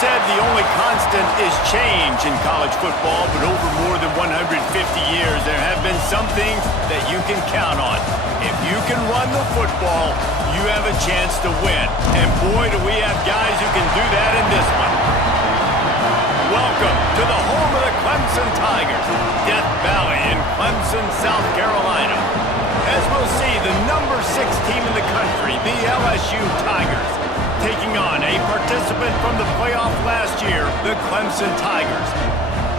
said the only constant is change in college football, but over more than 150 years, there have been some things that you can count on. If you can run the football, you have a chance to win. And boy, do we have guys who can do that in this one. Welcome to the home of the Clemson Tigers, Death Valley in Clemson, South Carolina. As we'll see, the number 6 team in the country, the LSU Tigers, taking on a participant from the playoff last year, the Clemson Tigers.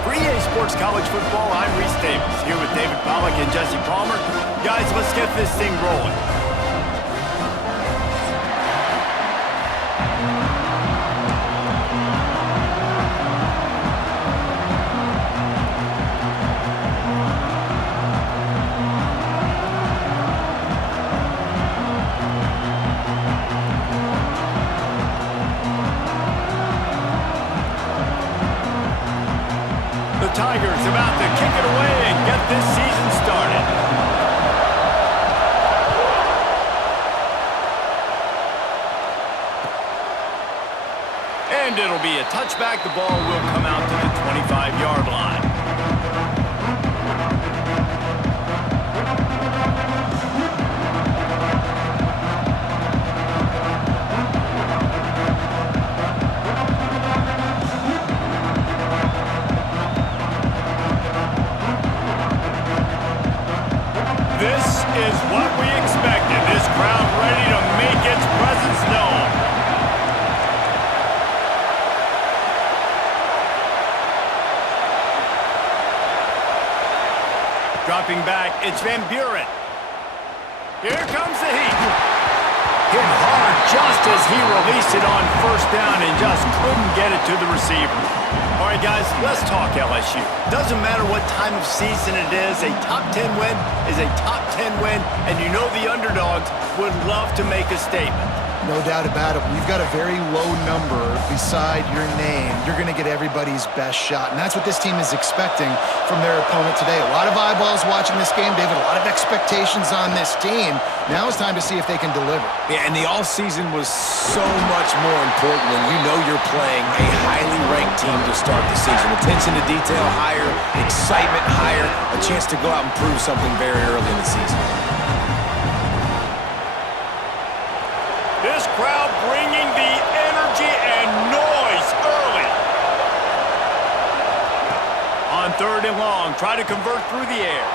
For EA Sports College Football, I'm Reese Davis, here with David Pollack and Jesse Palmer. Guys, let's get this thing rolling. The Tigers about to kick it away and get this season started. And it'll be a touchback. The ball will come out to the 25-yard line. This is what we expected. This crowd ready to make its presence known. Dropping back, it's Van Buren. Here comes the heat. Hit hard just as he released it on first down and just couldn't get it to the receiver. All right, guys, let's talk LSU. Doesn't matter what time of season it is, a top 10 win is a top 10 win, and you know the underdogs would love to make a statement. No doubt about it. When you've got a very low number beside your name, you're going to get everybody's best shot, and that's what this team is expecting from their opponent today. A lot of eyeballs watching this game, David, a lot of expectations on this team. Now it's time to see if they can deliver. Yeah, and the all-season was so much more important when you know you're playing a highly ranked team to start the season. Attention to detail higher, excitement higher, a chance to go out and prove something very early in the season. This crowd bringing the energy and noise early. On 3rd and long, try to convert through the air.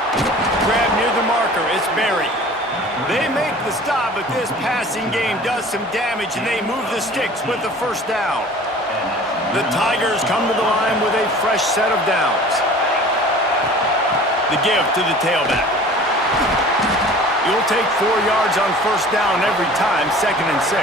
Grab near the marker, it's Berry. They make the stop, but this passing game does some damage, and they move the sticks with the first down. The Tigers come to the line with a fresh set of downs. The give to the tailback. You'll take 4 yards on first down every time, 2nd and 6.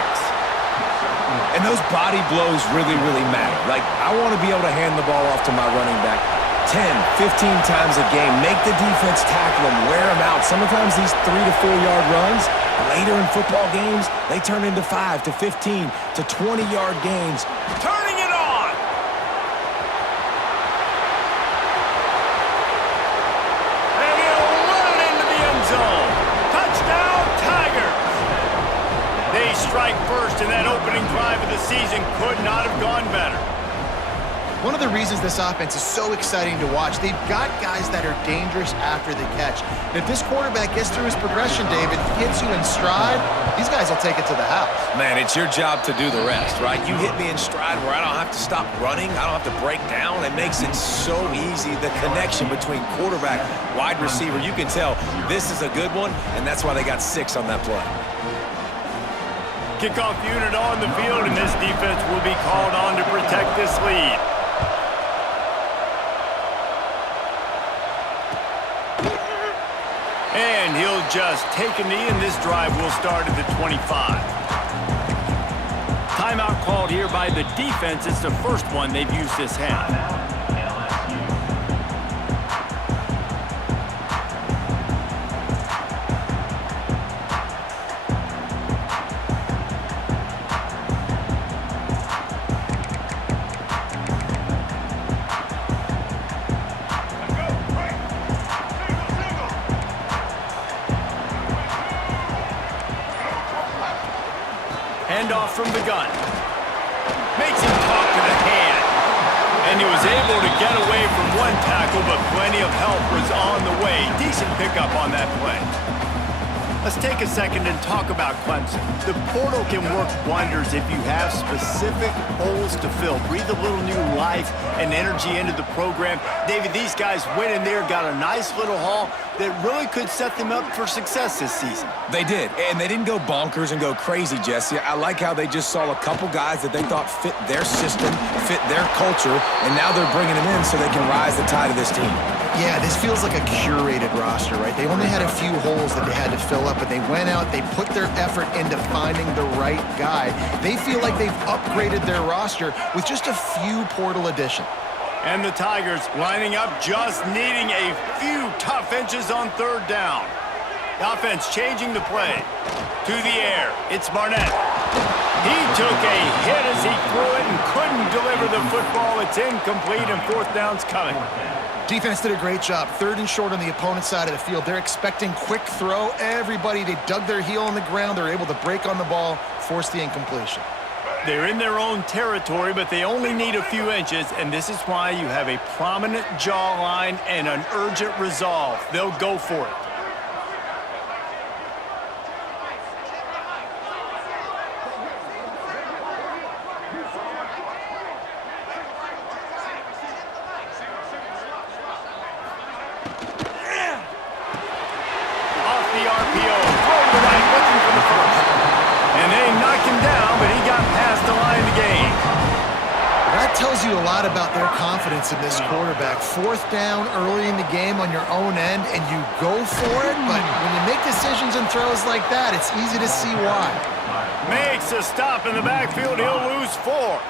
And those body blows really, really matter. Like, I want to be able to hand the ball off to my running back 10, 15 times a game. Make the defense tackle them, wear them out. Sometimes these 3 to 4 yard runs, later in football games, they turn into 5 to 15 to 20 yard gains. Turning it on! And he'll run it into the end zone. Touchdown, Tigers! They strike first, and that opening drive of the season could not have gone better. One of the reasons this offense is so exciting to watch, they've got guys that are dangerous after the catch. And if this quarterback gets through his progression, David, hits you in stride, these guys will take it to the house. Man, it's your job to do the rest, right? You hit me in stride where I don't have to stop running. I don't have to break down. It makes it so easy. The connection between quarterback, wide receiver, you can tell this is a good one, and that's why they got 6 on that play. Kickoff unit on the field, and this defense will be called on to protect this lead. And he'll just take a knee, and this drive will start at the 25. Timeout called here by the defense. It's the first one they've used this half. Handoff from the gun. Makes him talk to the hand. And he was able to get away from one tackle, but plenty of help was on the way. Decent pickup on that play. Let's take a second and talk about Clemson. The portal can work wonders if you have specific holes to fill. Breathe a little new life and energy into the program. David, these guys went in there, got a nice little haul that really could set them up for success this season. They did, and they didn't go bonkers and go crazy, Jesse. I like how they just saw a couple guys that they thought fit their system, fit their culture, and now they're bringing them in so they can rise the tide of this team. Yeah, this feels like a curated roster, right? They only had a few holes that they had to fill up, but they went out, they put their effort into finding the right guy. They feel like they've upgraded their roster with just a few portal additions. And the Tigers lining up, just needing a few tough inches on third down. The offense changing the play. To the air, it's Barnett. He took a hit as he threw it and couldn't deliver the football. It's incomplete and fourth down's coming. Defense did a great job. Third and short on the opponent's side of the field. They're expecting quick throw. Everybody, they dug their heel on the ground. They're able to break on the ball, force the incompletion. They're in their own territory, but they only need a few inches, and this is why you have a prominent jawline and an urgent resolve. They'll go for it. Tells you a lot about their confidence in this quarterback. Fourth down early in the game on your own end, and you go for it, but when you make decisions and throws like that, it's easy to see why. Makes a stop in the backfield. He'll lose 4.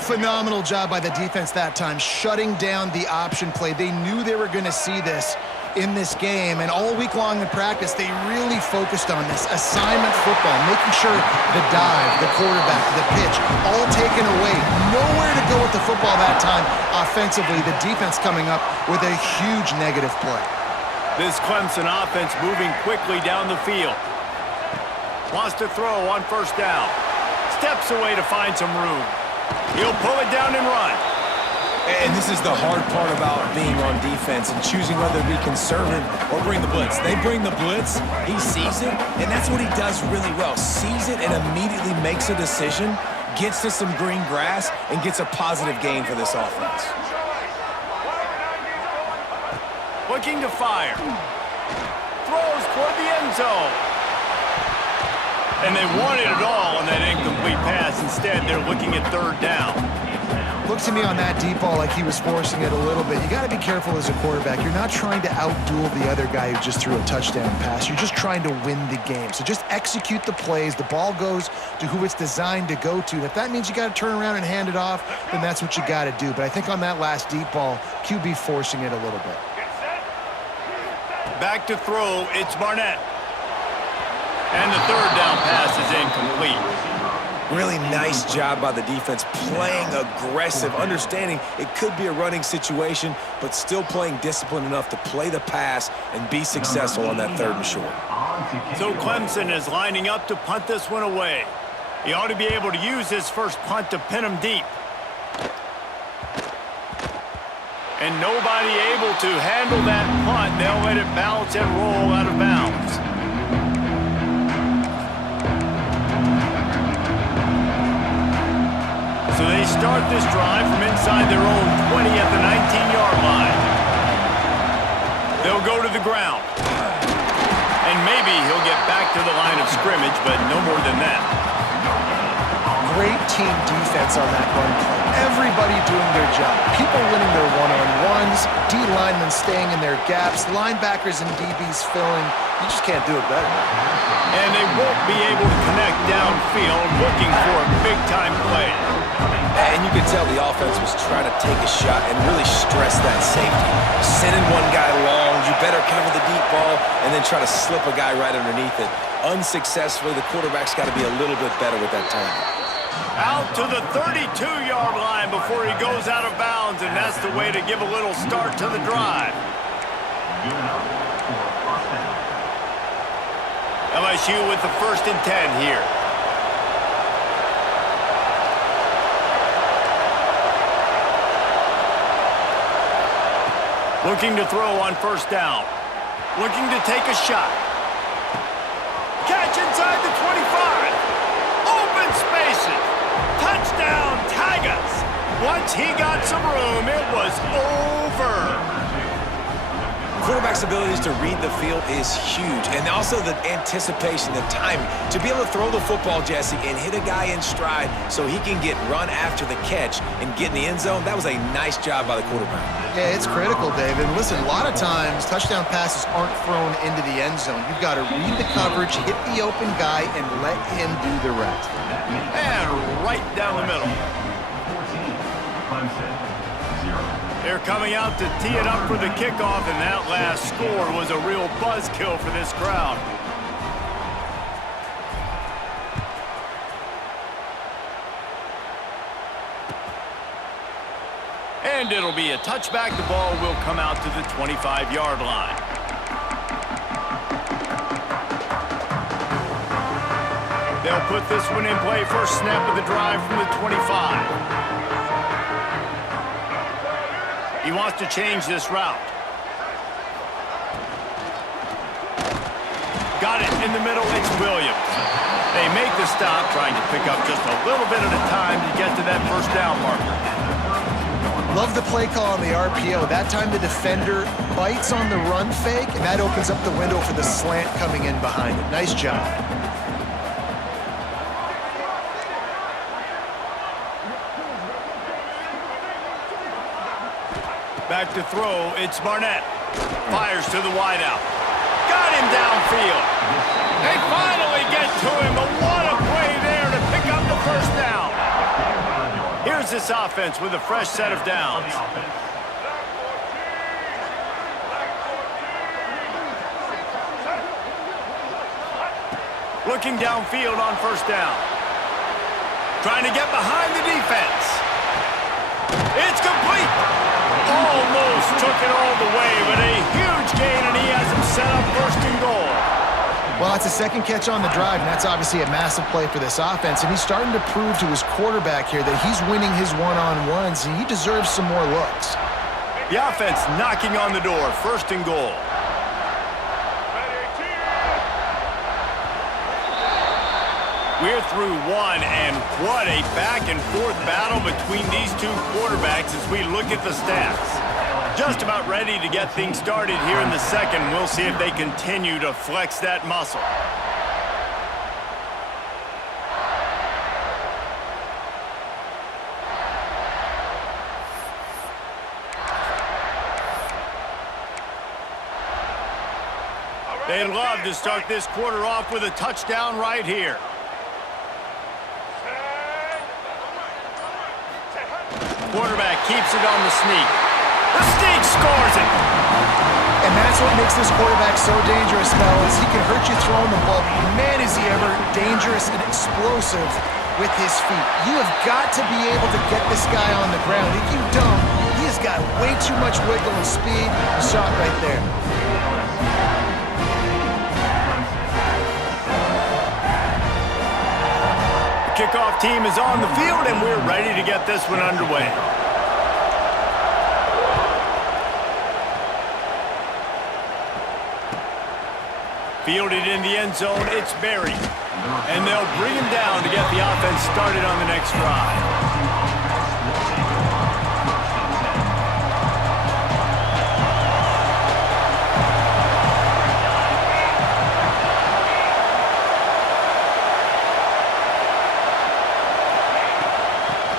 Phenomenal job by the defense that time, shutting down the option play. They knew they were going to see this in this game, and all week long in practice, they really focused on this assignment football, making sure the dive, the quarterback, the pitch, all taken away. Nowhere to go with the football that time offensively. The defense coming up with a huge negative play. This Clemson offense moving quickly down the field. Wants to throw on first down. Steps away to find some room. He'll pull it down and run. And this is the hard part about being on defense and choosing whether to be conservative or bring the blitz. They bring the blitz, he sees it, and that's what he does really well. Sees it and immediately makes a decision, gets to some green grass, and gets a positive gain for this offense. Looking to fire. Throws toward the end zone. And they wanted it all on that incomplete pass. Instead, they're looking at third down. Looks to me on that deep ball like he was forcing it a little bit. You got to be careful as a quarterback. You're not trying to outduel the other guy who just threw a touchdown pass. You're just trying to win the game. So just execute the plays. The ball goes to who it's designed to go to. And if that means you got to turn around and hand it off, then that's what you got to do. But I think on that last deep ball, QB forcing it a little bit. Back to throw, it's Barnett. And the third down pass is incomplete. Really nice job by the defense, playing aggressive, understanding it could be a running situation, but still playing disciplined enough to play the pass and be successful on that third and short. So Clemson is lining up to punt this one away. He ought to be able to use his first punt to pin him deep. And nobody able to handle that punt. They'll let it bounce and roll out of bounds. So they start this drive from inside their own 20 at the 19-yard line. They'll go to the ground. And maybe he'll get back to the line of scrimmage, but no more than that. Great team defense on that run play. Everybody doing their job. People winning their one-on-ones, D linemen staying in their gaps, linebackers and DBs filling. You just can't do it better. And they won't be able to connect downfield, looking for a big-time play. And you could tell the offense was trying to take a shot and really stress that safety. Sending one guy long, you better cover the deep ball, and then try to slip a guy right underneath it. Unsuccessfully, the quarterback's got to be a little bit better with that time. Out to the 32-yard line before he goes out of bounds, and that's the way to give a little start to the drive. LSU with the 1st and 10 here. Looking to throw on first down. Looking to take a shot. Catch inside the 25. Open spaces. Touchdown, Tigers. Once he got some room, it was over. Quarterback's abilities to read the field is huge, and also the anticipation, the timing. To be able to throw the football, Jesse, and hit a guy in stride so he can get run after the catch and get in the end zone, that was a nice job by the quarterback. Yeah, it's critical, David. Listen, a lot of times touchdown passes aren't thrown into the end zone. You've got to read the coverage, hit the open guy, and let him do the rest. And right down the middle. They're coming out to tee it up for the kickoff, and that last score was a real buzzkill for this crowd. And it'll be a touchback. The ball will come out to the 25-yard line. They'll put this one in play. First snap of the drive from the 25. He wants to change this route. Got it in the middle. It's Williams. They make the stop, trying to pick up just a little bit at a time to get to that first down marker. Love the play call on the RPO. That time the defender bites on the run fake, and that opens up the window for the slant coming in behind it. Nice job. Back to throw, it's Barnett. Fires to the wideout. Got him downfield. They finally get to him, but what a play there to pick up the first down. Here's this offense with a fresh set of downs. Looking downfield on first down. Trying to get behind the defense. It's complete. Almost took it all the way, but a huge gain, and he has him set up first and goal. Well, it's a second catch on the drive, and that's obviously a massive play for this offense, and he's starting to prove to his quarterback here that he's winning his one-on-ones, and he deserves some more looks. The offense knocking on the door, first and goal. We're through one, and what a back-and-forth battle between these two quarterbacks as we look at the stats. Just about ready to get things started here in the second. We'll see if they continue to flex that muscle. They'd love to start this quarter off with a touchdown right here. Quarterback keeps it on the sneak. The sneak scores it. And that's what makes this quarterback so dangerous, fellas. He can hurt you throwing the ball, but man, is he ever dangerous and explosive with his feet. You have got to be able to get this guy on the ground. If you don't, he has got way too much wiggle and speed. A shot right there. Kickoff team is on the field, and we're ready to get this one underway. Fielded in the end zone, it's Berry. And they'll bring him down to get the offense started on the next drive.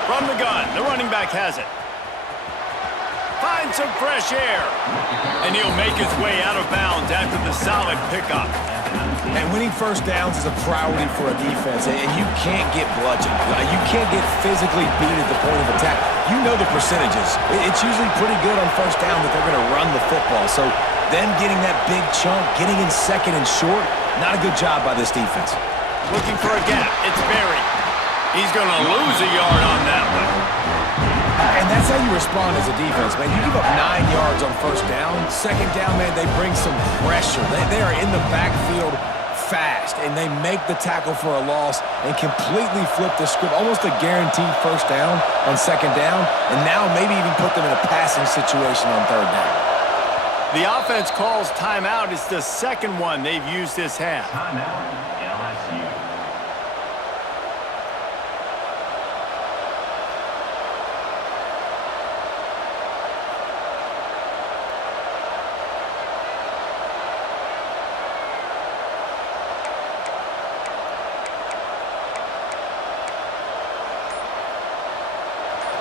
From the gun, the running back has it. Finds some fresh air. And he'll make his way out of bounds after the solid pickup. And winning first downs is a priority for a defense, and you can't get bludgeoned. You can't get physically beat at the point of attack. You know the percentages. It's usually pretty good on first down that they're going to run the football. So them getting that big chunk, getting in second and short, not a good job by this defense. Looking for a gap. It's Berry. He's going to lose a yard on that one. And that's how you respond as a defense, man. You give up 9 yards on first down. Second down, man, they bring some pressure. They are in the backfield fast, and they make the tackle for a loss and completely flip the script. Almost a guaranteed first down on second down, and now maybe even put them in a passing situation on third down. The offense calls timeout. It's the second one they've used this half. Timeout, LSU.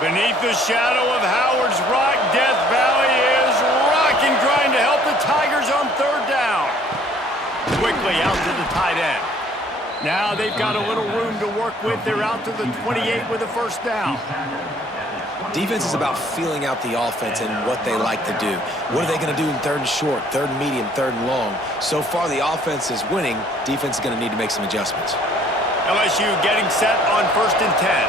Beneath the shadow of Howard's Rock, Death Valley is rocking, trying to help the Tigers on third down. Quickly out to the tight end. Now they've got a little room to work with. They're out to the 28 with a first down. Defense is about feeling out the offense and what they like to do. What are they going to do in third and short, third and medium, third and long? So far, the offense is winning. Defense is going to need to make some adjustments. LSU getting set on 1st and 10.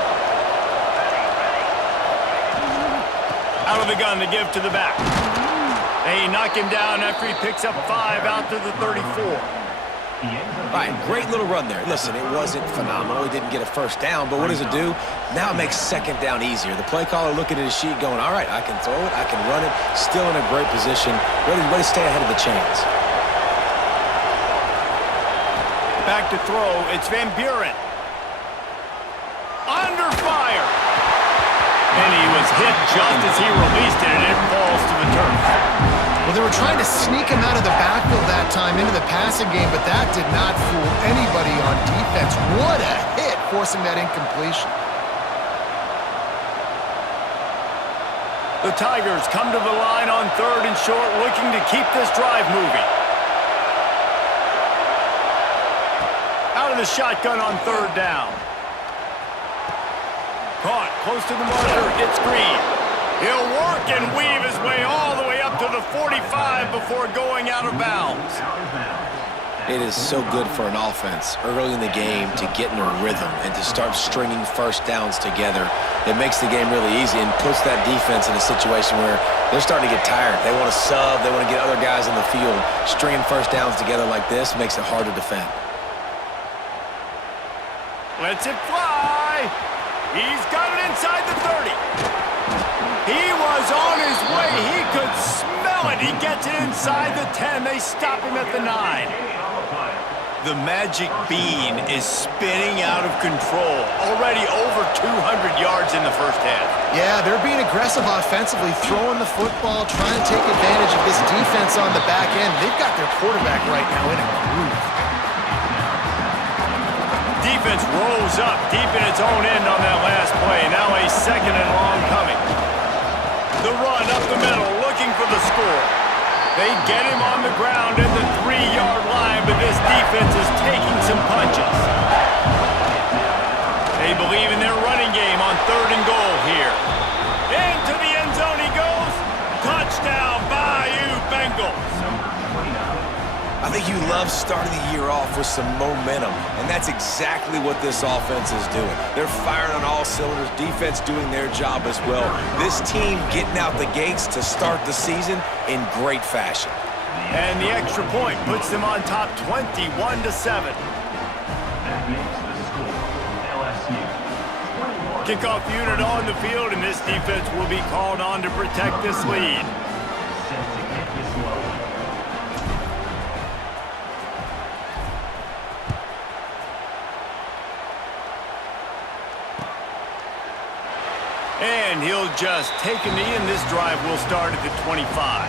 Out of the gun to give to the back. They knock him down after he picks up 5 out to the 34. All right, great little run there. Listen, it wasn't phenomenal. He didn't get a first down, but what does it do? Now it makes second down easier. The play caller looking at his sheet going, all right, I can throw it, I can run it, still in a great position, ready to stay ahead of the chains. Back to throw, it's Van Buren. Under fire. And he was hit just as he released it, and it falls to the turf. Well, they were trying to sneak him out of the backfield that time into the passing game, but that did not fool anybody on defense. What a hit, forcing that incompletion. The Tigers come to the line on 3rd and short, looking to keep this drive moving. Out of the shotgun on 3rd down. Caught close to the marker. It's Green. He'll work and weave his way all the way up to the 45 before going out of bounds. It is so good for an offense early in the game to get in a rhythm and to start stringing first downs together. It makes the game really easy and puts that defense in a situation where they're starting to get tired. They want to sub. They want to get other guys on the field. Stringing first downs together like this makes it hard to defend. Lets it fly. He's got it inside the 30. He was on his way. He could smell it. He gets it inside the 10. They stop him at the 9. The magic bean is spinning out of control. Already over 200 yards in the first half. Yeah, they're being aggressive offensively, throwing the football, trying to take advantage of this defense on the back end. They've got their quarterback right now in a groove. Defense rolls up deep in its own end on that last play. Now a 2nd and long coming. The run up the middle, looking for the score. They get him on the ground at the 3-yard line, but this defense is taking some punches. They believe in their running game on 3rd and goal here. Into the end zone he goes. Touchdown, Bayou Bengals. I think you love starting the year off with some momentum, and that's exactly what this offense is doing. They're firing on all cylinders, defense doing their job as well. This team getting out the gates to start the season in great fashion. And the extra point puts them on top 21-7. That makes the score LSU 21. Kickoff unit on the field, and this defense will be called on to protect this lead. Set to kick this low. And he'll just take a knee, and this drive will start at the 25.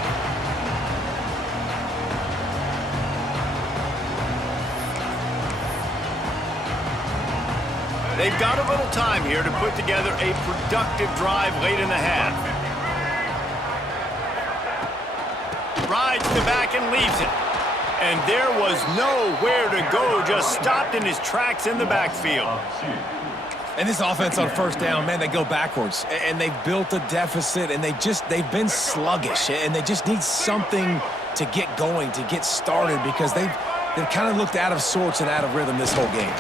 They've got a little time here to put together a productive drive late in the half. Rides the back and leaves it. And there was nowhere to go, just stopped in his tracks in the backfield. And this offense on first down, man, they go backwards. And they've built a deficit, and they've been sluggish. And they just need something to get going, to get started, because they've kind of looked out of sorts and out of rhythm this whole game.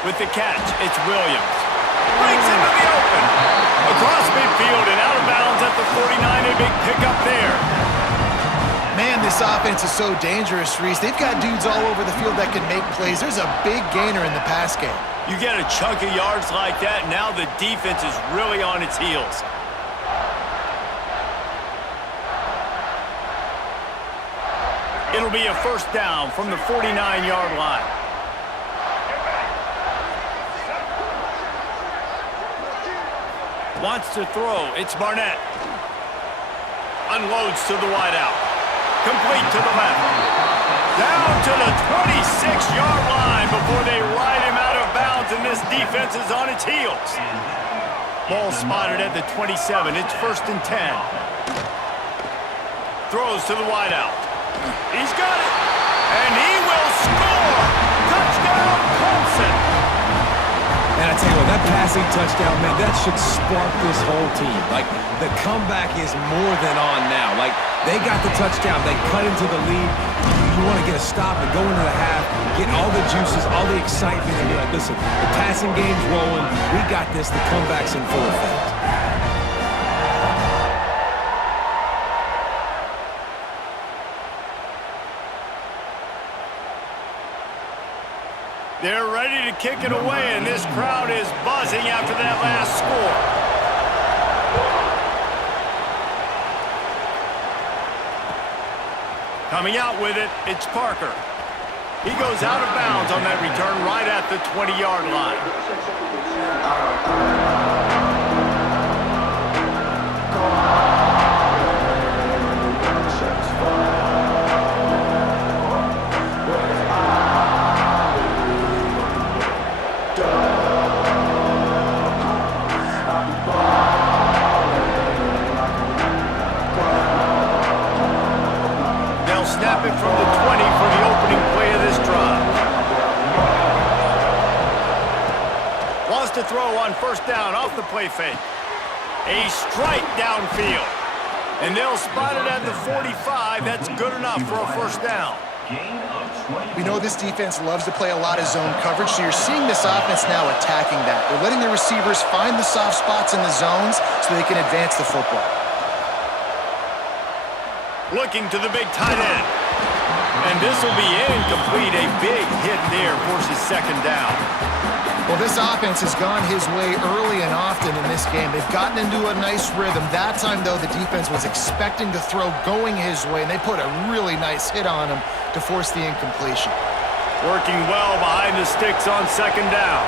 With the catch, it's Williams. Breaks into the open. Across midfield and out of bounds at the 49. A big pickup there. Man, this offense is so dangerous, Reese. They've got dudes all over the field that can make plays. There's a big gainer in the pass game. You get a chunk of yards like that, now the defense is really on its heels. It'll be a first down from the 49-yard line. Wants to throw. It's Barnett. Unloads to the wideout. Complete to the left. Down to the 26-yard line before they ride him out of bounds, and this defense is on its heels. Ball spotted at the 27. It's 1st and 10. Throws to the wideout. He's got it. And he will score. Touchdown, Clemson. And I tell you what, that passing touchdown, man, that should spark this whole team. Like, the comeback is more than on now. Like, they got the touchdown. They cut into the lead. You want to get a stop and go into the half, get all the juices, all the excitement, and be like, listen, the passing game's rolling. We got this. The comeback's in full effect. They're ready to kick it away, and this crowd is buzzing after that last score. Coming out with it, it's Parker. He goes out of bounds on that return right at the 20-yard line. Snap it from the 20 for the opening play of this drive. Wants to throw on first down off the play fake. A strike downfield. And they'll spot it at the 45. That's good enough for a first down. We know this defense loves to play a lot of zone coverage, so you're seeing this offense now attacking that. They're letting their receivers find the soft spots in the zones so they can advance the football. Looking to the big tight end. And this will be incomplete. A big hit there forces second down. Well, this offense has gone his way early and often in this game. They've gotten into a nice rhythm. That time, though, the defense was expecting to throw going his way, and they put a really nice hit on him to force the incompletion. Working well behind the sticks on second down.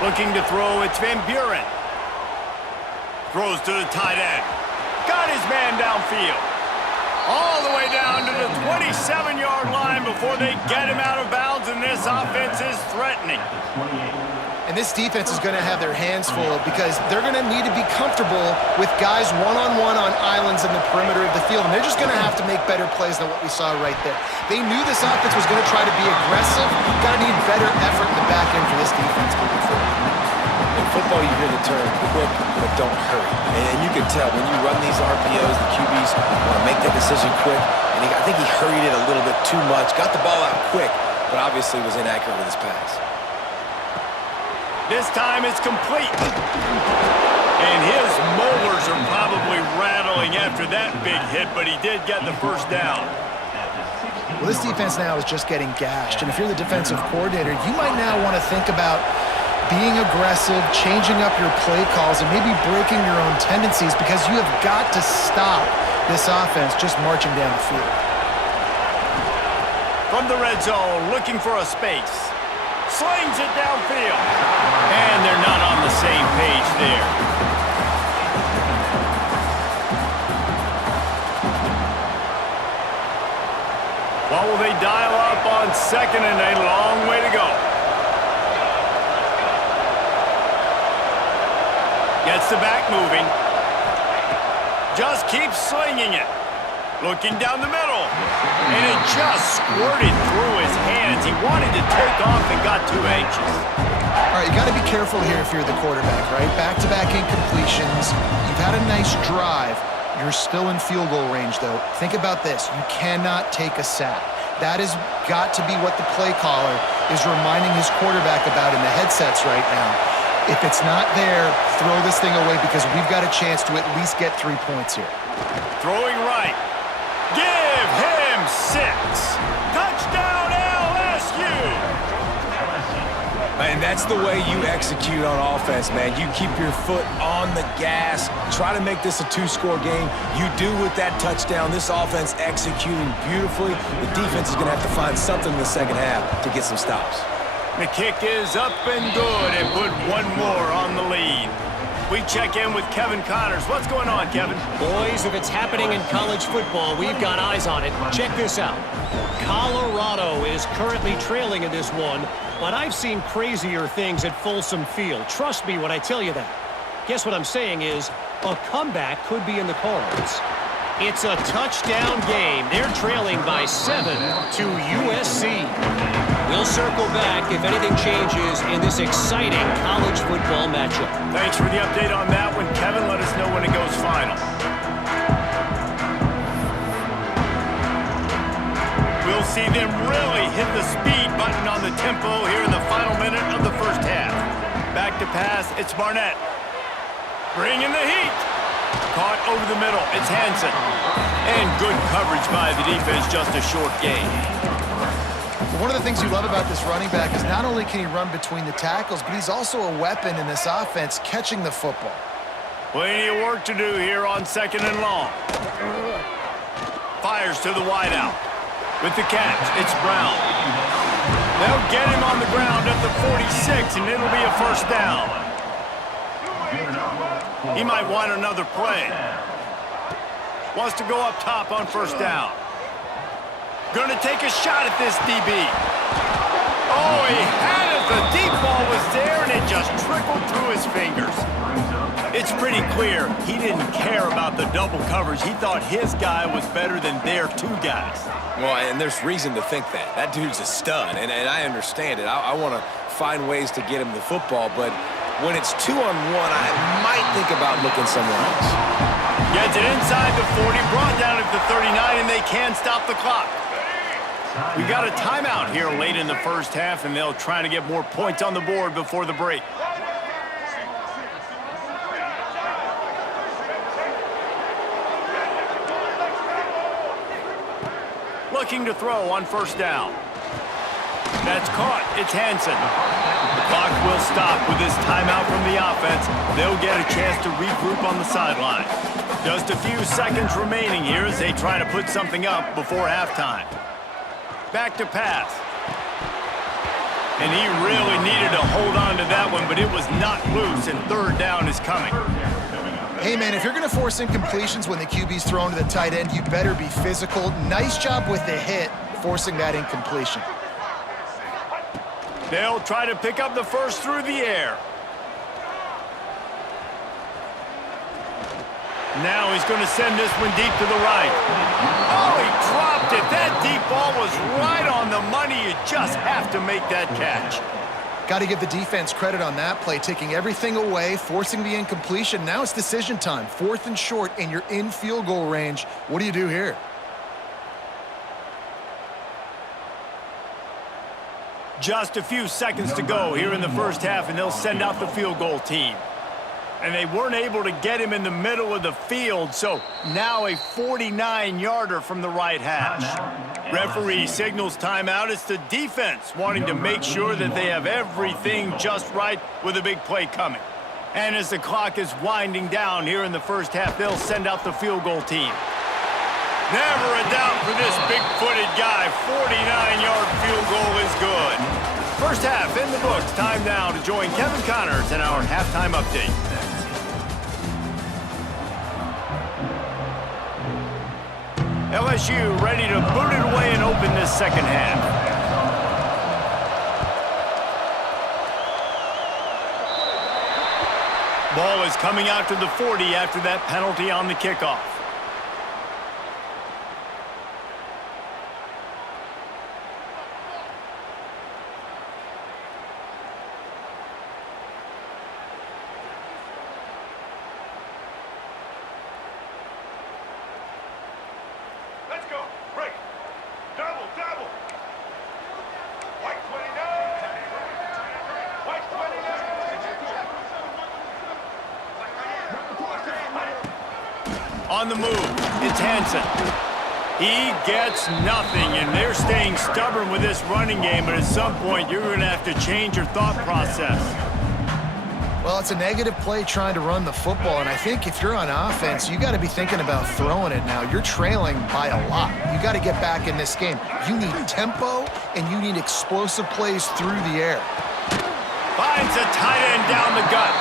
Looking to throw, it's Van Buren. Throws to the tight end. Got his man downfield. All the way down to the 27-yard line before they get him out of bounds, and this offense is threatening. And this defense is going to have their hands full because they're going to need to be comfortable with guys one-on-one on islands in the perimeter of the field, and they're just going to have to make better plays than what we saw right there. They knew this offense was going to try to be aggressive. Got to need better effort in the back end for this defense moving forward. In football, you hear the term quick, but don't hurry. And you can tell when you run these RPOs, the QBs want to make that decision quick. And I think he hurried it a little bit too much. Got the ball out quick, but obviously was inaccurate with his pass. This time it's complete. And his molars are probably rattling after that big hit, but he did get the first down. Well, this defense now is just getting gashed. And if you're the defensive coordinator, you might now want to think about being aggressive, changing up your play calls, and maybe breaking your own tendencies because you have got to stop this offense just marching down the field. From the red zone, looking for a space. Slings it downfield. And they're not on the same page there. What will they dial up on second and a long way to go? Gets the back moving. Just keeps slinging it. Looking down the middle. And it just squirted through his hands. He wanted to take off and got too anxious. All right, you got to be careful here if you're the quarterback, right? Back-to-back incompletions. You've had a nice drive. You're still in field goal range, though. Think about this. You cannot take a sack. That has got to be what the play caller is reminding his quarterback about in the headsets right now. If it's not there, throw this thing away because we've got a chance to at least get 3 points here. Throwing right. Give him 6. Touchdown, LSU. And And that's the way you execute on offense, man. You keep your foot on the gas, try to make this a two-score game. You do with that touchdown. This offense executing beautifully. The defense is going to have to find something in the second half to get some stops. The kick is up and good and put one more on the lead. We check in with Kevin Connors. What's going on, Kevin? Boys, if it's happening in college football, we've got eyes on it. Check this out. Colorado is currently trailing in this one, but I've seen crazier things at Folsom Field. Trust me when I tell you that. Guess what I'm saying is a comeback could be in the cards. It's a touchdown game. They're trailing by 7 to USC. We'll circle back if anything changes in this exciting college football matchup. Thanks for the update on that one, Kevin. Let us know when it goes final. We'll see them really hit the speed button on the tempo here in the final minute of the first half. Back to pass, it's Barnett. Bringing the heat. Caught over the middle, it's Hansen. And good coverage by the defense, just a short gain. One of the things you love about this running back is not only can he run between the tackles, but he's also a weapon in this offense catching the football. Plenty of work to do here on 2nd and long. Fires to the wideout. With the catch, it's Brown. They'll get him on the ground at the 46, and it'll be a first down. He might want another play. Wants to go up top on first down. Going to take a shot at this DB. Oh, he had it. The deep ball was there, and it just trickled through his fingers. It's pretty clear he didn't care about the double coverage. He thought his guy was better than their two guys. Well, and there's reason to think that. That dude's a stud, and I understand it. I want to find ways to get him the football, but when it's 2-on-1, I might think about looking somewhere else. Gets it inside the 40, brought down at the 39, and they can't stop the clock. We got a timeout here late in the first half, and they'll try to get more points on the board before the break. Looking to throw on first down. That's caught. It's Hansen. The clock will stop with this timeout from the offense. They'll get a chance to regroup on the sideline. Just a few seconds remaining here as they try to put something up before halftime. Back to pass. And he really needed to hold on to that one, but it was not loose, and third down is coming. Hey, man, if you're going to force incompletions when the QB's thrown to the tight end, you better be physical. Nice job with the hit, forcing that incompletion. They'll try to pick up the first through the air. Now he's going to send this one deep to the right. Oh, he dropped it. That deep ball was right on the money. You just have to make that catch. Got to give the defense credit on that play, taking everything away, forcing the incompletion. Now it's decision time. 4th and short, and you're in field goal range. What do you do here? Just a few seconds to go here in the first half, and they'll send out the field goal team. And they weren't able to get him in the middle of the field, so now a 49-yarder from the right hash. Referee signals timeout. It's the defense wanting to make sure that they have everything just right with a big play coming. And as the clock is winding down here in the first half, they'll send out the field goal team. Never a doubt for this big-footed guy. 49-yard field goal is good. First half in the books. Time now to join Kevin Connors in our halftime update. LSU ready to boot it away and open this second half. Ball is coming out to the 40 after that penalty on the kickoff. On the move, it's Hansen. He gets nothing, and they're staying stubborn with this running game, but at some point you're going to have to change your thought process. Well, it's a negative play trying to run the football, and I think if you're on offense, you got to be thinking about throwing it now. You're trailing by a lot. You got to get back in this game. You need tempo, and you need explosive plays through the air. Finds a tight end down the gut.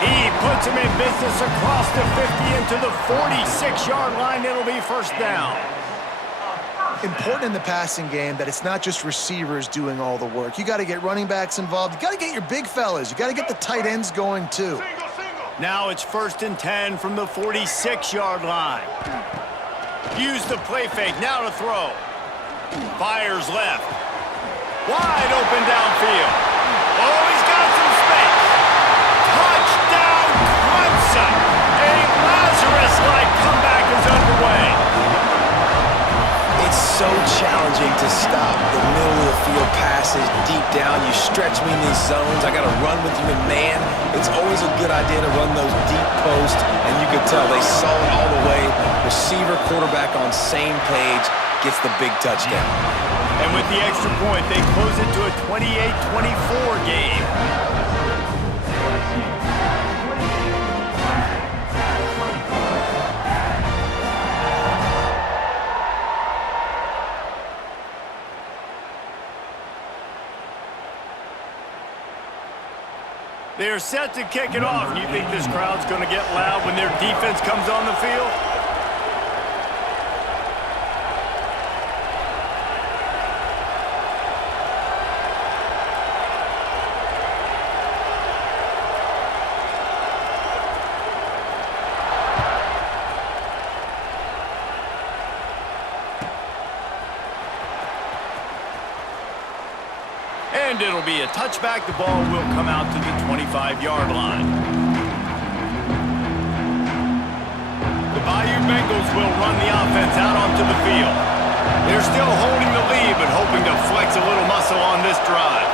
He puts him in business across the 50 into the 46-yard line. It'll be first down. Important in the passing game that it's not just receivers doing all the work. You got to get running backs involved. You got to get your big fellas. You got to get the tight ends going too. Now it's 1st and 10 from the 46-yard line. Use the play fake. Now to throw. Fires left. Wide open downfield. Oh, he's got some space. Touchdown, Clemson. A Lazarus-like comeback is underway. It's so challenging to stop the middle of the field passes deep down. You stretch me in these zones. I got to run with you in man. It's always a good idea to run those deep posts, and you could tell they saw it all the way. Receiver, quarterback on same page, gets the big touchdown. And with the extra point, they close it to a 28-24 game. They are set to kick it off. Do you think this crowd's going to get loud when their defense comes on the field? And it'll be a touchback. The ball will come out to the 25-yard line. The Bayou Bengals will run the offense out onto the field. They're still holding the lead, but hoping to flex a little muscle on this drive.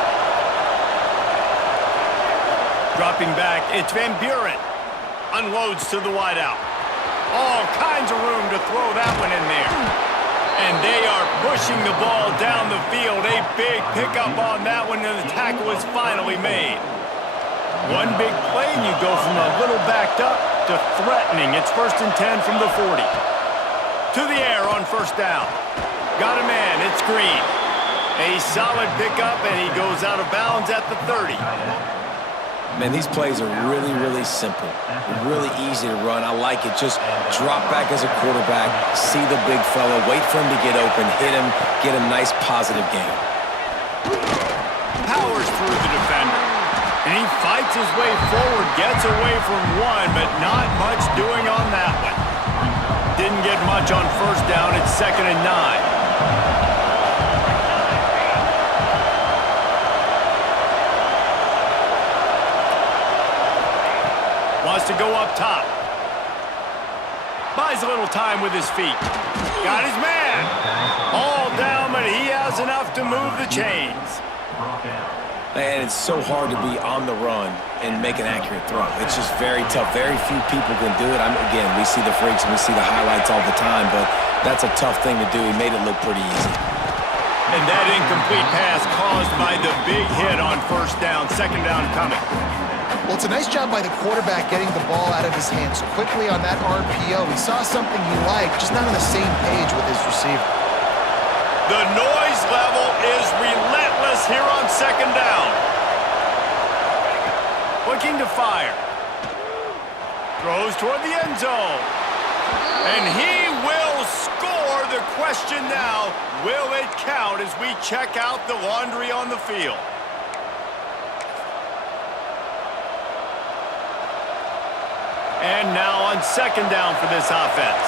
Dropping back, it's Van Buren. Unloads to the wideout. All kinds of room to throw that one in there. And they are pushing the ball down the field. A big pickup on that one, and the tackle is finally made. One big play, and you go from a little backed up to threatening. It's 1st and 10 from the 40. To the air on 1st down. Got a man, it's Green. A solid pickup, and he goes out of bounds at the 30. Man, these plays are really, really simple. Really easy to run. I like it. Just drop back as a quarterback, see the big fella, wait for him to get open, hit him, get a nice positive game. Powers through the defender. And he fights his way forward, gets away from one, but not much doing on that one. Didn't get much on 1st down. It's 2nd and 9. Wants to go up top. Buys a little time with his feet. Got his man. All down, but he has enough to move the chains. And it's so hard to be on the run and make an accurate throw. It's just very tough. Very few people can do it. Again, we see the freaks and we see the highlights all the time, but that's a tough thing to do. He made it look pretty easy. And that incomplete pass caused by the big hit on 1st down. 2nd down coming. Well, it's a nice job by the quarterback getting the ball out of his hands quickly on that RPO. He saw something he liked, just not on the same page with his receiver. The noise level is relentless here on 2nd down. Looking to fire. Throws toward the end zone. And he will score. The question now, will it count as we check out the laundry on the field? And now on 2nd down for this offense.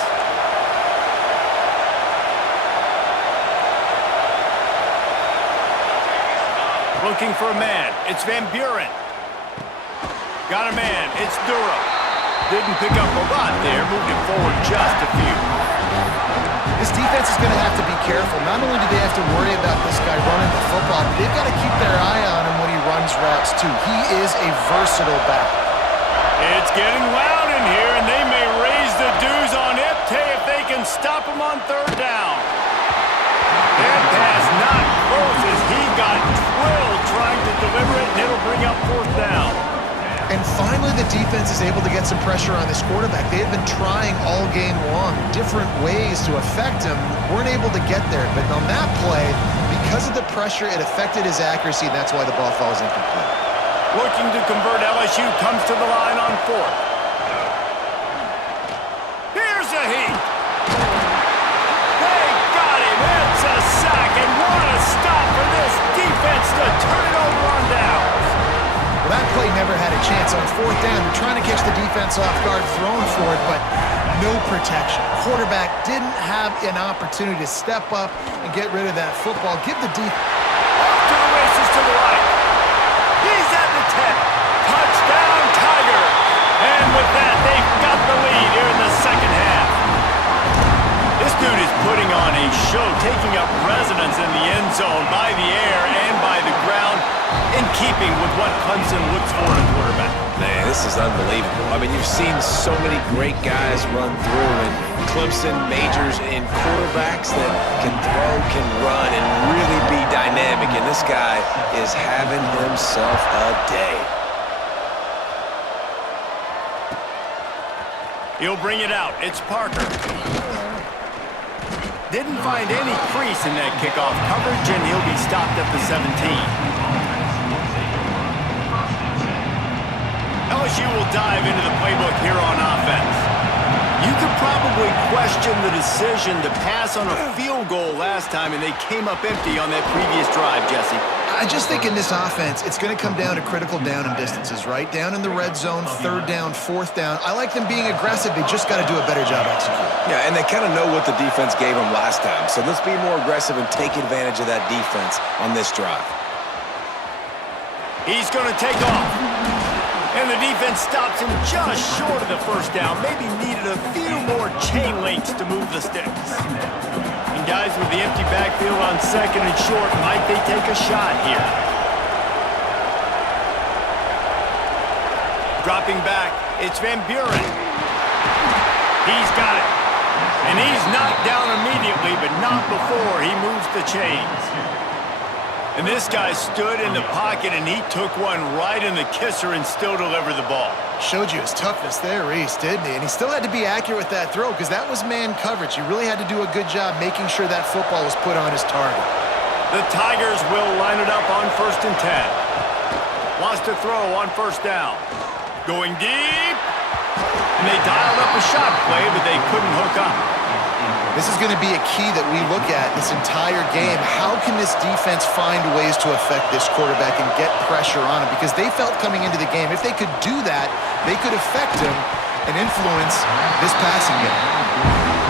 Looking for a man. It's Van Buren. Got a man. It's Durham. Didn't pick up a lot there. Moved it forward just a few. This defense is going to have to be careful. Not only do they have to worry about this guy running the football, but they've got to keep their eye on him when he runs routes too. He is a versatile back. It's getting loud in here, and they may raise the dues on Iptay if they can and stop him on third down. That pass not close as he got drilled trying to deliver it, and it'll bring up fourth down. And finally, the defense is able to get some pressure on this quarterback. They had been trying all game long, different ways to affect him. Weren't able to get there. But on that play, because of the pressure, it affected his accuracy. That's why the ball falls incomplete. Looking to convert, LSU comes to the line on fourth. Here's a heat. They got him. It's a sack. And what a stop for this defense to turn it over on downs. Well, that play never had a chance. On fourth down, they're trying to catch the defense off guard, throwing for it, but no protection. Quarterback didn't have an opportunity to step up and get rid of that football. Give the defense. Off to the races to the right. He's at the 10. Touchdown, Tiger. And with that, they've got the lead here in the second half. This dude is putting on a show, taking up residence in the end zone by the air and by the ground, in keeping with what Clemson looks for in a quarterback. Man, this is unbelievable. I mean, you've seen so many great guys run through, and Clemson majors in quarterbacks that can throw, can run, and really be dynamic. And this guy is having himself a day. He'll bring it out. It's Parker. Didn't find any crease in that kickoff coverage, and he'll be stopped at the 17. LSU will dive into the playbook here on offense. You could probably question the decision to pass on a field goal last time, and they came up empty on that previous drive, Jesse. I just think in this offense, it's going to come down to critical down and distances, right? Down in the red zone, third down, fourth down. I like them being aggressive. They just got to do a better job executing. Yeah, and they kind of know what the defense gave them last time. So let's be more aggressive and take advantage of that defense on this drive. He's going to take off. And the defense stops him just short of the first down. Maybe needed a few more chain links to move the sticks. And guys, with the empty backfield on second and short, might they take a shot here? Dropping back, it's Van Buren. He's got it. And he's knocked down immediately, but not before he moves the chains. And this guy stood in the pocket, and he took one right in the kisser and still delivered the ball. Showed you his toughness there, Reese, didn't he? And he still had to be accurate with that throw because that was man coverage. He really had to do a good job making sure that football was put on his target. The Tigers will line it up on 1st and 10. Wants to throw on first down. Going deep. And they dialed up a shot play, but they couldn't hook up. This is going to be a key that we look at this entire game. How can this defense find ways to affect this quarterback and get pressure on him? Because they felt coming into the game, if they could do that, they could affect him and influence this passing game.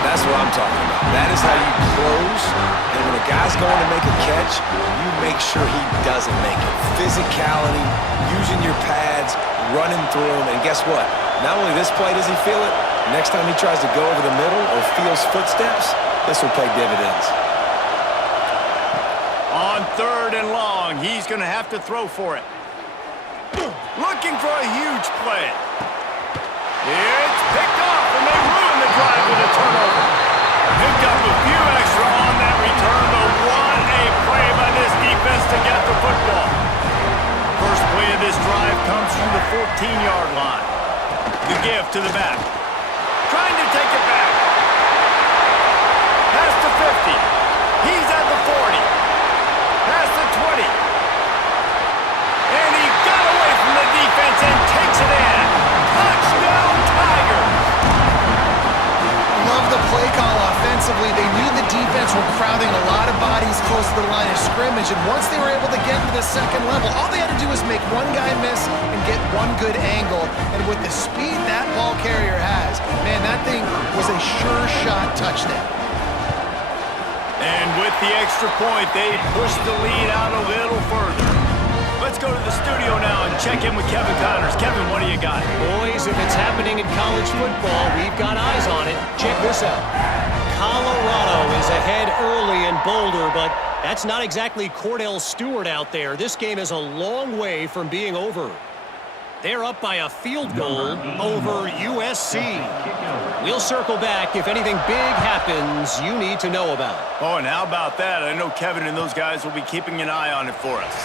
That's what I'm talking about. That is how you close. And when a guy's going to make a catch, you make sure he doesn't make it. Physicality, using your pads, running through him. And guess what? Not only this play does he feel it, next time he tries to go over the middle or feels footsteps, this will pay dividends. On 3rd and long, he's going to have to throw for it. Looking for a huge play. It's picked off, and they ruin the drive with a turnover. Picked up a few extra on that return, but what a play by this defense to get the football. First play of this drive comes from the 14-yard line. The give to the back. Trying to take it back. Past the 50. He's at the 40. Past the 20. And he got away from the defense and takes it in. Touchdown, Tigers. Love the play call offensively. They knew the defense were crowding a lot of bodies close to the line of scrimmage, and once they were able to get to the second level, all they had to do was make one guy miss and get one good angle. And with the speed that ball carrier has, man, that thing was a sure shot touchdown. And with the extra point, they pushed the lead out a little further. Let's go to the studio now and check in with Kevin Connors. Kevin, what do you got? Boys, if it's happening in college football, we've got eyes on it. Check this out. Colorado is ahead early in Boulder, but that's not exactly Cordell Stewart out there. This game is a long way from being over. They're up by a field goal over USC. We'll circle back if anything big happens you need to know about. Oh, and how about that? I know Kevin and those guys will be keeping an eye on it for us.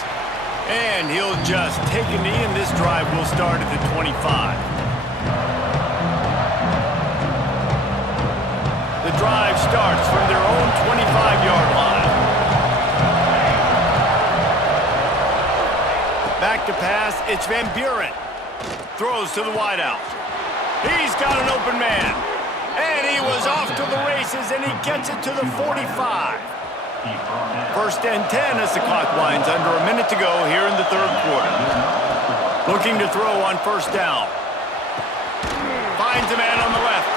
And he'll just take a knee, and this drive will start at the 25. The drive starts from their own 25-yard line. Back to pass, it's Van Buren. Throws to the wideout. He's got an open man. And he was off to the races, and he gets it to the 45. First and 10 as the clock winds under a minute to go here in the third quarter. Looking to throw on first down. Finds a man on the left.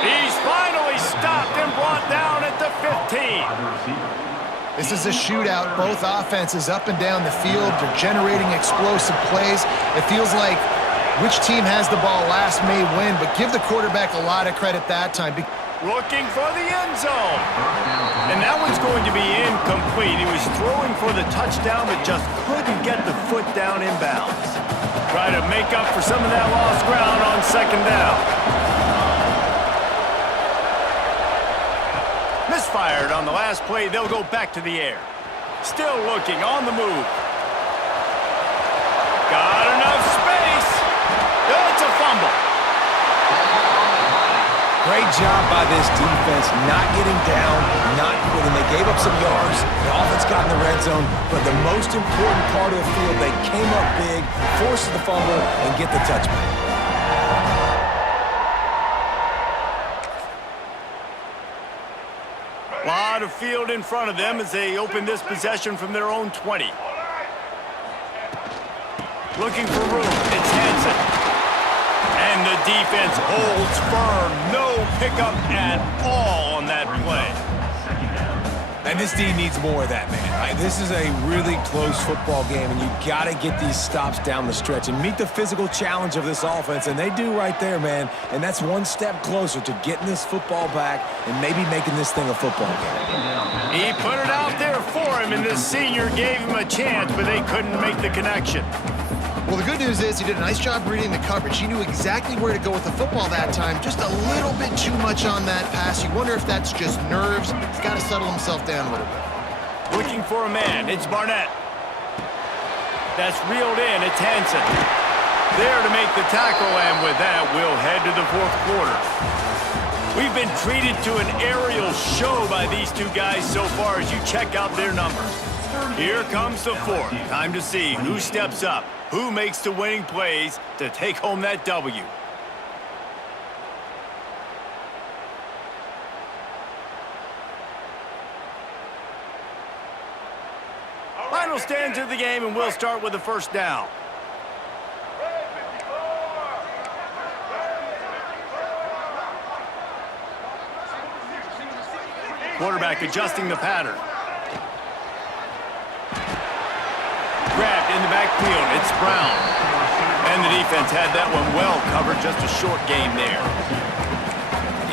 He's finally stopped and brought down at the 15. This is a shootout. Both offenses up and down the field. They're generating explosive plays. It feels like which team has the ball last may win, but give the quarterback a lot of credit that time. Looking for the end zone. And that one's going to be incomplete. He was throwing for the touchdown, but just couldn't get the foot down in bounds. Try to make up for some of that lost ground on second down. Misfired on the last play. They'll go back to the air. Still looking on the move. Got enough space. It's a fumble. Great job by this defense, not getting down, not quitting. They gave up some yards. The offense got in the red zone, but the most important part of the field, they came up big, forced the fumble, and get the touchback. A lot of field in front of them as they open this possession from their own 20. Looking for room. It's Hansen. And the defense holds firm. No pickup at all on that play. And this D needs more of that, man. This is a really close football game, and you got to get these stops down the stretch and meet the physical challenge of this offense, and they do right there, man. And that's one step closer to getting this football back and maybe making this thing a football game. He put it out there for him, and the senior gave him a chance, but they couldn't make the connection. Well, the good news is he did a nice job reading the coverage. He knew exactly where to go with the football that time. Just a little bit too much on that pass. You wonder if that's just nerves. He's got to settle himself down a little bit. Looking for a man. It's Barnett. That's reeled in. It's Hansen. There to make the tackle, and with that, we'll head to the fourth quarter. We've been treated to an aerial show by these two guys so far as you check out their numbers. Here comes the fourth. Time to see who steps up, who makes the winning plays to take home that W. Final stands of the game, and we'll start with the first down. Quarterback adjusting the pattern. Grabbed in the backfield. It's Brown. And the defense had that one well covered. Just a short game there.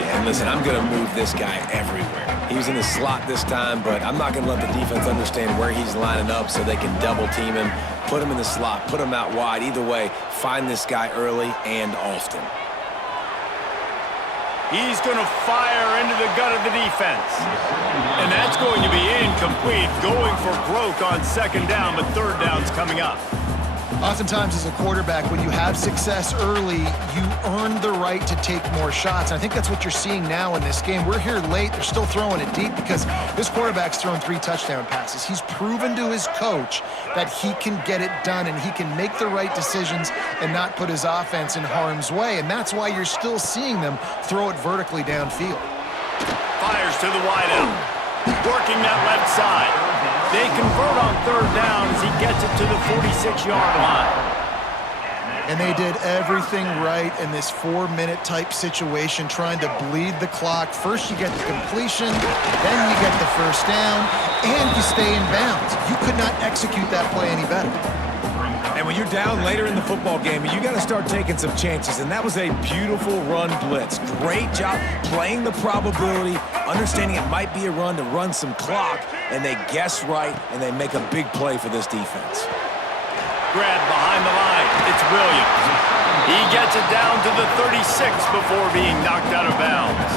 Yeah, and listen, I'm going to move this guy everywhere. He was in the slot this time, but I'm not going to let the defense understand where he's lining up so they can double team him, put him in the slot, put him out wide. Either way, find this guy early and often. He's going to fire into the gut of the defense. And that's going to be incomplete. Going for broke on second down, but third down's coming up. Oftentimes as a quarterback, when you have success early, you earn the right to take more shots. And I think that's what you're seeing now in this game. We're here late. They're still throwing it deep because this quarterback's thrown 3 touchdown passes. He's proven to his coach that he can get it done and he can make the right decisions and not put his offense in harm's way. And that's why you're still seeing them throw it vertically downfield. Fires to the wideout. Working that left side. They convert on third down as he gets it to the 46-yard line. And they did everything right in this 4-minute type situation, trying to bleed the clock. First you get the completion, then you get the first down, and you stay in bounds. You could not execute that play any better. And when you're down later in the football game, you got to start taking some chances. And that was a beautiful run blitz. Great job playing the probability, understanding it might be a run to run some clock, and they guess right, and they make a big play for this defense. grab behind the line. It's Williams. He gets it down to the 36 before being knocked out of bounds.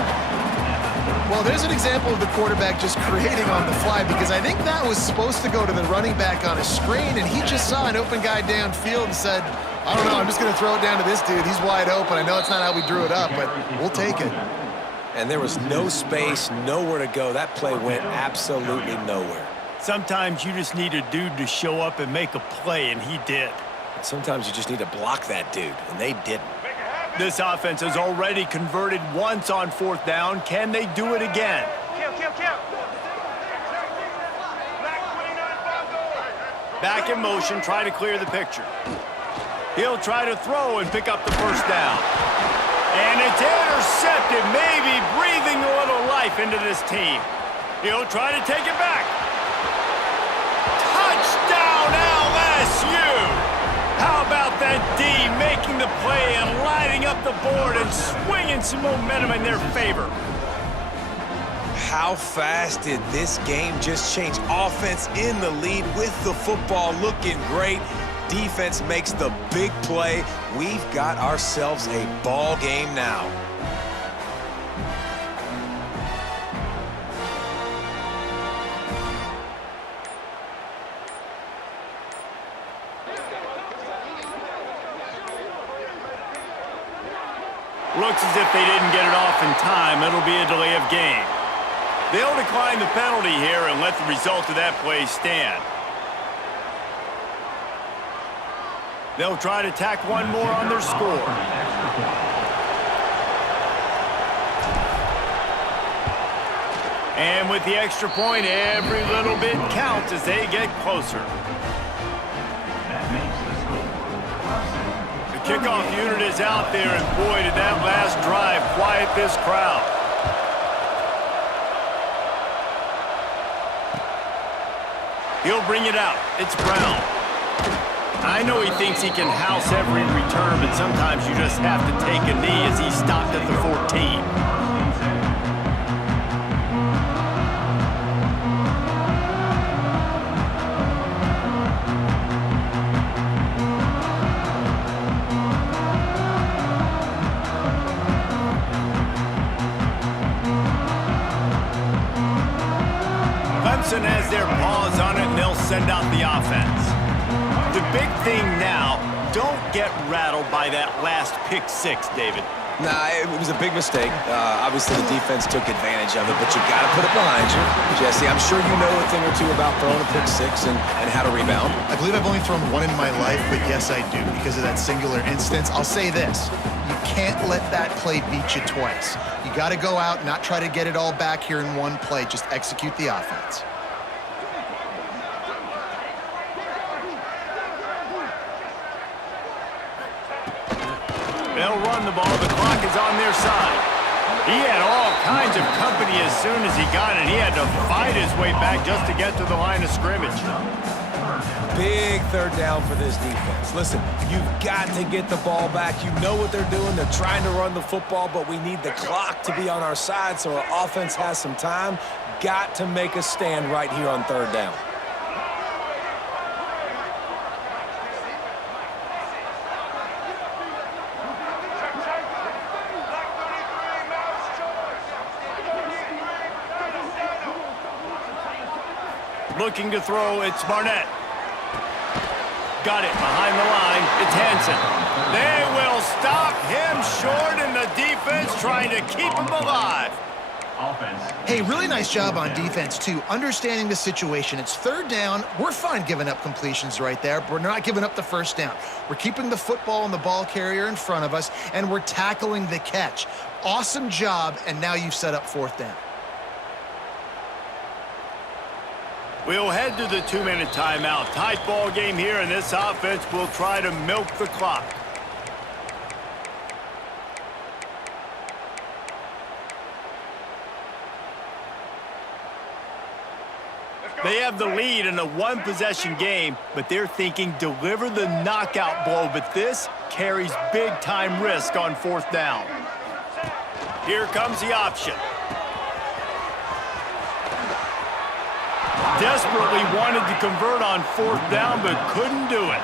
Well, there's an example of the quarterback just creating on the fly, because I think that was supposed to go to the running back on a screen, and he just saw an open guy downfield and said, I don't know, I'm just going to throw it down to this dude. He's wide open. I know it's not how we drew it up, but we'll take it. And there was no space, nowhere to go. That play went absolutely nowhere. Sometimes you just need a dude to show up and make a play, and he did. And sometimes you just need to block that dude, and they didn't. This offense has already converted once on 4th down. Can they do it again? Back in motion, try to clear the picture. He'll try to throw and pick up the 1st down. And it's intercepted, maybe breathing a little life into this team. He'll try to take it back. Touchdown, LSU! How about that D making the play and lighting up the board and swinging some momentum in their favor? How fast did this game just change? Offense in the lead with the football looking great. Defense makes the big play. We've got ourselves a ball game now. Looks as if they didn't get it off in time. It'll be a delay of game. They'll decline the penalty here and let the result of that play stand. They'll try to tack one more on their score. And with the extra point, every little bit counts as they get closer. The kickoff unit is out there, and boy, did that last drive quiet this crowd. He'll bring it out. It's Brown. I know he thinks he can house every return, but sometimes you just have to take a knee as he stopped at the 14. Clemson has their paws on it, and they'll send out the offense. The big thing now, don't get rattled by that last pick-6, David. Nah, it was a big mistake. Obviously, the defense took advantage of it, but you got to put it behind you. Jesse, I'm sure you know a thing or two about throwing a pick-6 and how to rebound. I believe I've only thrown one in my life, but yes, I do, because of that singular instance. I'll say this. You can't let that play beat you twice. You got to go out, not try to get it all back here in one play. Just execute the offense. They'll run the ball. The clock is on their side. He had all kinds of company as soon as he got it. He had to fight his way back just to get to the line of scrimmage. Big 3rd down for this defense. Listen, you've got to get the ball back. You know what they're doing. They're trying to run the football, but we need the clock to be on our side so our offense has some time. Got to make a stand right here on 3rd down. Looking to throw, it's Barnett. Got it behind the line. It's Hansen. They will stop him short, and the defense trying to keep him alive. Hey, really nice job on defense, too, understanding the situation. It's 3rd down. We're fine giving up completions right there, but we're not giving up the 1st down. We're keeping the football and the ball carrier in front of us, and we're tackling the catch. Awesome job, and now you've set up 4th down. We'll head to the 2-minute timeout. Tight ball game here, and this offense will try to milk the clock. They have the lead in a 1-possession game, but they're thinking deliver the knockout blow, but this carries big-time risk on 4th down. Here comes the option. Desperately wanted to convert on 4th down, but couldn't do it.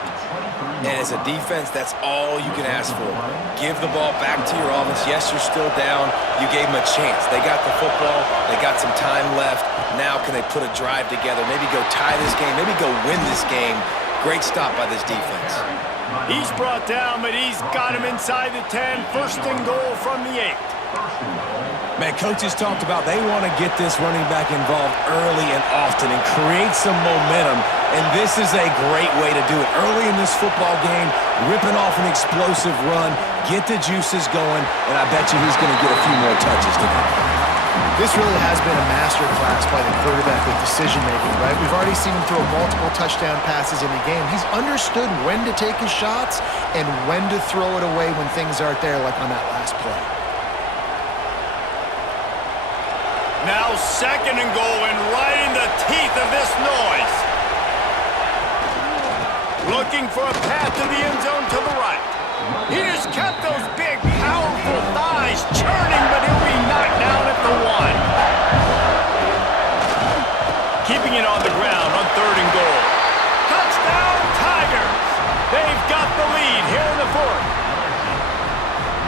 And as a defense, that's all you can ask for. Give the ball back to your offense. Yes, you're still down. You gave them a chance. They got the football. They got some time left. Now can they put a drive together? Maybe go tie this game. Maybe go win this game. Great stop by this defense. He's brought down, but he's got him inside the 10. First and goal from the 8. Man, coaches talked about they want to get this running back involved early and often and create some momentum, and this is a great way to do it. Early in this football game, ripping off an explosive run, get the juices going, and I bet you he's going to get a few more touches today. This really has been a masterclass by the quarterback with decision-making, right? We've already seen him throw multiple touchdown passes in the game. He's understood when to take his shots and when to throw it away when things aren't there, like on that last play. Now second and goal, and right in the teeth of this noise. Looking for a path to the end zone to the right. He just kept those big, powerful thighs churning, but he'll be knocked down at the 1. Keeping it on the ground on third and goal. Touchdown, Tigers! They've got the lead here in the 4th.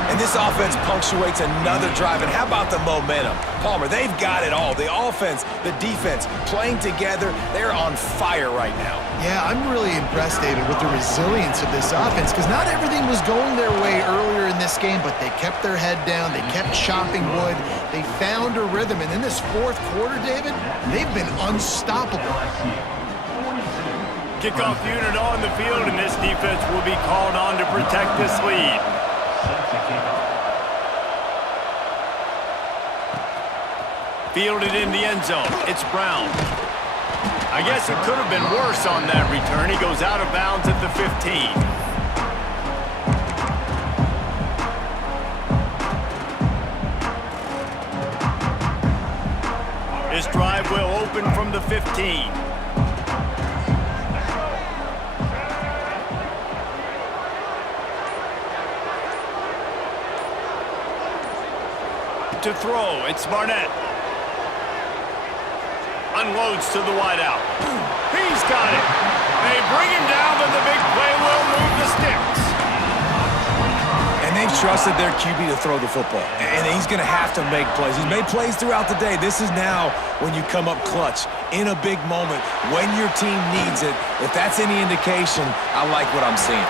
And this offense punctuates another drive. And how about the momentum? Palmer, they've got it all. The offense, the defense, playing together. They're on fire right now. Yeah, I'm really impressed, David, with the resilience of this offense, because not everything was going their way earlier in this game, but they kept their head down. They kept chopping wood. They found a rhythm. And in this 4th quarter, David, they've been unstoppable. Kickoff unit on the field, and this defense will be called on to protect this lead. Fielded in the end zone. It's Brown. I guess it could have been worse on that return. He goes out of bounds at the 15. This drive will open from the 15. To throw, it's Barnett. Unloads to the wideout. He's got it. They bring him down, but the big play will move the sticks. And they've trusted their QB to throw the football. And he's going to have to make plays. He's made plays throughout the day. This is now when you come up clutch in a big moment when your team needs it. If that's any indication, I like what I'm seeing.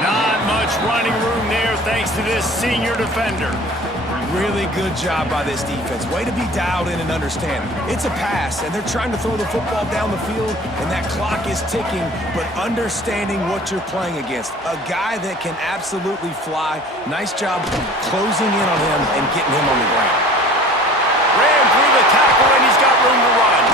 Not much running room there thanks to this senior defender. Really good job by this defense. Way to be dialed in and understand. It's a pass, and they're trying to throw the football down the field, and that clock is ticking, but understanding what you're playing against. A guy that can absolutely fly. Nice job closing in on him and getting him on the ground. Ran through the tackle, and he's got room to run.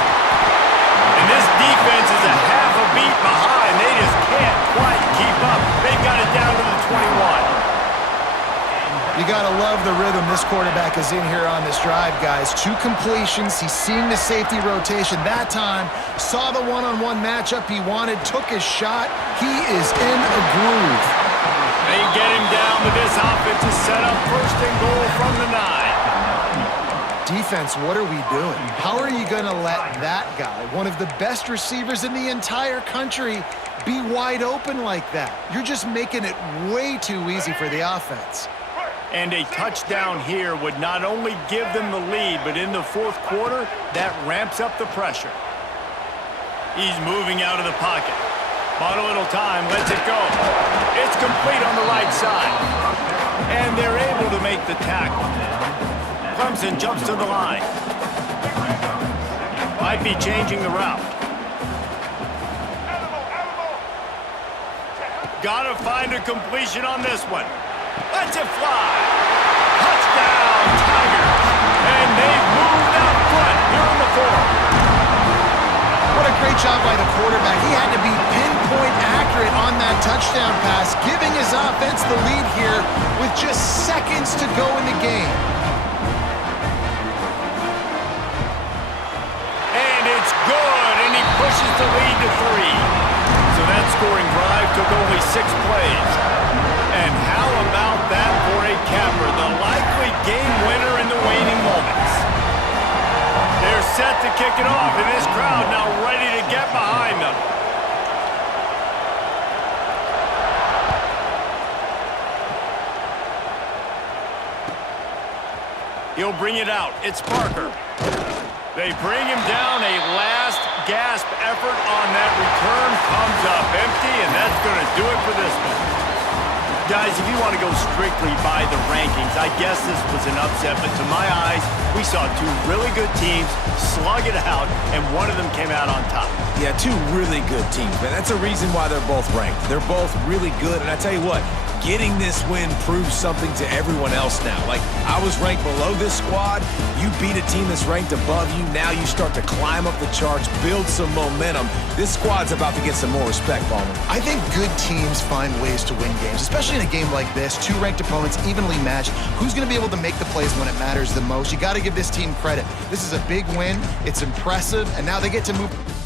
And this defense is a half a beat behind. They just can't quite keep up. They've got it down to the 21. You got to love the rhythm this quarterback is in here on this drive, guys. 2 completions. He's seeing the safety rotation that time. Saw the one-on-one matchup he wanted. Took his shot. He is in a groove. They get him down, but this offense is set up first and goal from the 9. Defense, what are we doing? How are you going to let that guy, one of the best receivers in the entire country, be wide open like that? You're just making it way too easy for the offense. And a touchdown here would not only give them the lead, but in the 4th quarter, that ramps up the pressure. He's moving out of the pocket. Bought a little time, lets it go. It's complete on the right side. And they're able to make the tackle. Clemson jumps to the line. Might be changing the route. Gotta find a completion on this one. Lets it fly. Touchdown, Tigers. And they've moved out front here in the 4th. What a great job by the quarterback. He had to be pinpoint accurate on that touchdown pass, giving his offense the lead here with just seconds to go in the game. And it's good, and he pushes the lead to 3. So that scoring drive took only 6 plays. And how about that for a capper, the likely game winner in the waning moments. They're set to kick it off, and this crowd now ready to get behind them. He'll bring it out. It's Parker. They bring him down. A last gasp effort on that return comes up empty, and that's going to do it for this one. Guys, if you want to go strictly by the rankings, I guess this was an upset, but to my eyes, we saw two really good teams slug it out, and one of them came out on top. Yeah, two really good teams, man. That's a reason why they're both ranked. They're both really good, and I tell you what, getting this win proves something to everyone else now. Like, I was ranked below this squad. You beat a team that's ranked above you. Now you start to climb up the charts, build some momentum. This squad's about to get some more respect, Palmer. I think good teams find ways to win games, especially in a game like this. Two ranked opponents, evenly matched. Who's going to be able to make the plays when it matters the most? You got to give this team credit. This is a big win. It's impressive, and now they get to move.